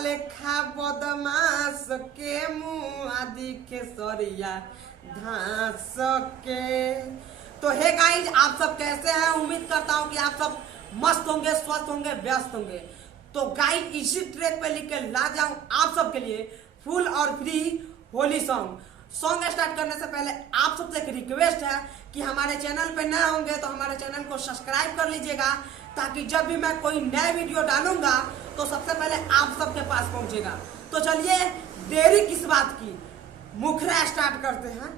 लेखा बदमाश के मुँह आदि खेसरिया घास के। तो हे गाइज, आप सब कैसे हैं? उम्मीद करता हूँ कि आप सब मस्त होंगे, स्वस्थ होंगे, व्यस्त होंगे। तो गाइज, इसी ट्रैक पे लिख के ला जाऊं आप सबके लिए फुल और फ्री होली सॉन्ग। स्टार्ट करने से पहले आप सबसे एक रिक्वेस्ट है कि हमारे चैनल पे नए होंगे तो हमारे चैनल को सब्सक्राइब कर लीजिएगा, ताकि जब भी मैं कोई नए वीडियो डालूंगा तो सबसे पहले आप सबके पास पहुंचेगा। तो चलिए, देरी किस बात की, मुखरा स्टार्ट करते हैं।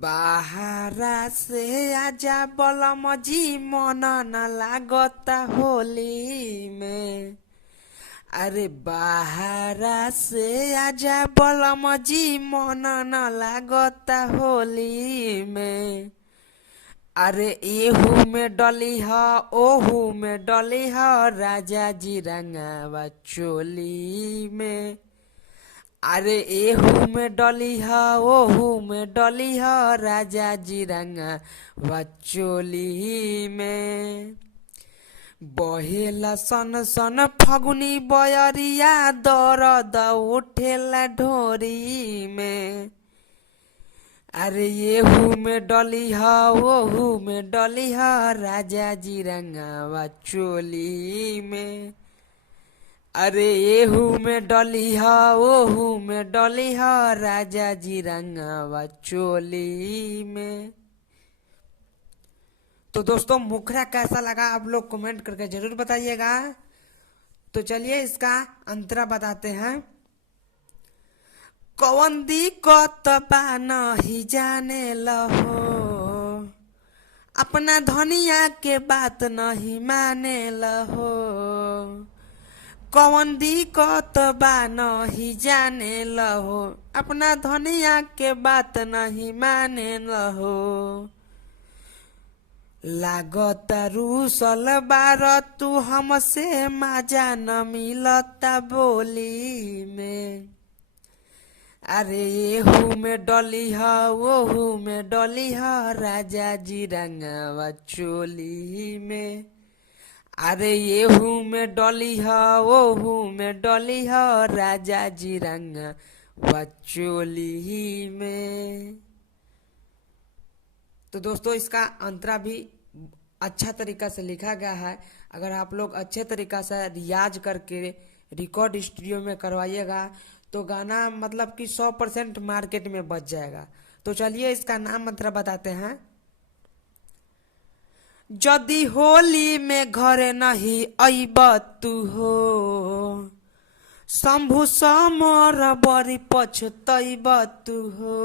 बाहरा से आजा बलम जी, मन न लागता होली में। अरे बाहरा से आजा बलम जी, मन न लागता होली में। अरे एहू में डली ह ओहू में डली ह, राजा जी रंगावा चोली में। अरे एहू में डली ह ओहू में डली ह, राजा जी रंगावा चोली में। बहेला सन सन फगुनी बयरिया, दर्द उठेला ढोरी में। अरे एहू में डली ह ओहू में डली ह, राजा जी रंगावा चोली में। अरे एहू में डली ह ओहू में डली ह, राजा जी रंगावा चोली में। तो दोस्तों, मुखरा कैसा लगा आप लोग कमेंट करके जरूर बताइएगा। तो चलिए इसका अंतरा बताते हैं। कौन दिक्कत बा नहीं जाने लहो, अपना धनिया के बात नहीं माने लहो। कौन दिक्कत बा नहीं जाने लहो, अपना धनिया के बात नहीं माने लहो। लागत रूसल बार तू हमसे, मजा न मिलता बोली में। अरे एहू में डली ह ओहू में डली ह, राजा जी रंगावा चोली में। अरे एहू में डली ह ओहू में डली ह, राजा जी रंगावा चोली में। तो दोस्तों, इसका अंतरा भी अच्छा तरीका से लिखा गया है। अगर आप लोग अच्छे तरीका से रियाज करके रिकॉर्ड स्टूडियो में करवाइएगा तो गाना मतलब कि 100% मार्केट में बच जाएगा। तो चलिए इसका नाम मंत्र बताते हैं। जदि होली में घरे नहीं अइब तू हो, शंभु समर बड़ी पछतइब तू हो।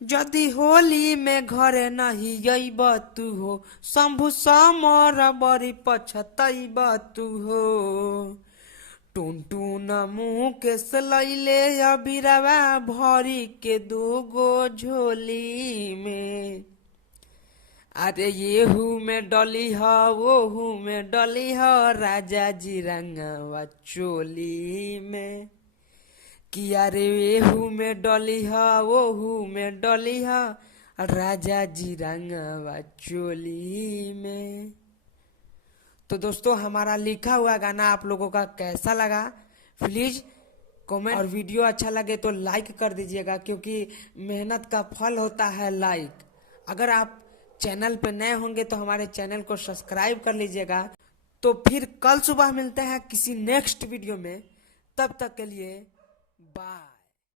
जदि होली में घरे नहीं अइब तू हो, शंभु समर बड़ी पछतइब तू हो। टून टून मुँह के सलैले अबिरवा, भरी के दूगो झोली में। अरे एहू में डली ह ओहू में डली ह, राजा जी रंगावा चोली में। कि अरे एहू में डली ह ओहू में डली ह, राजा जी रंगावा चोली में। तो दोस्तों, हमारा लिखा हुआ गाना आप लोगों का कैसा लगा, प्लीज कमेंट, और वीडियो अच्छा लगे तो लाइक कर दीजिएगा, क्योंकि मेहनत का फल होता है लाइक। अगर आप चैनल पे नए होंगे तो हमारे चैनल को सब्सक्राइब कर लीजिएगा। तो फिर कल सुबह मिलते हैं किसी नेक्स्ट वीडियो में, तब तक के लिए बाय।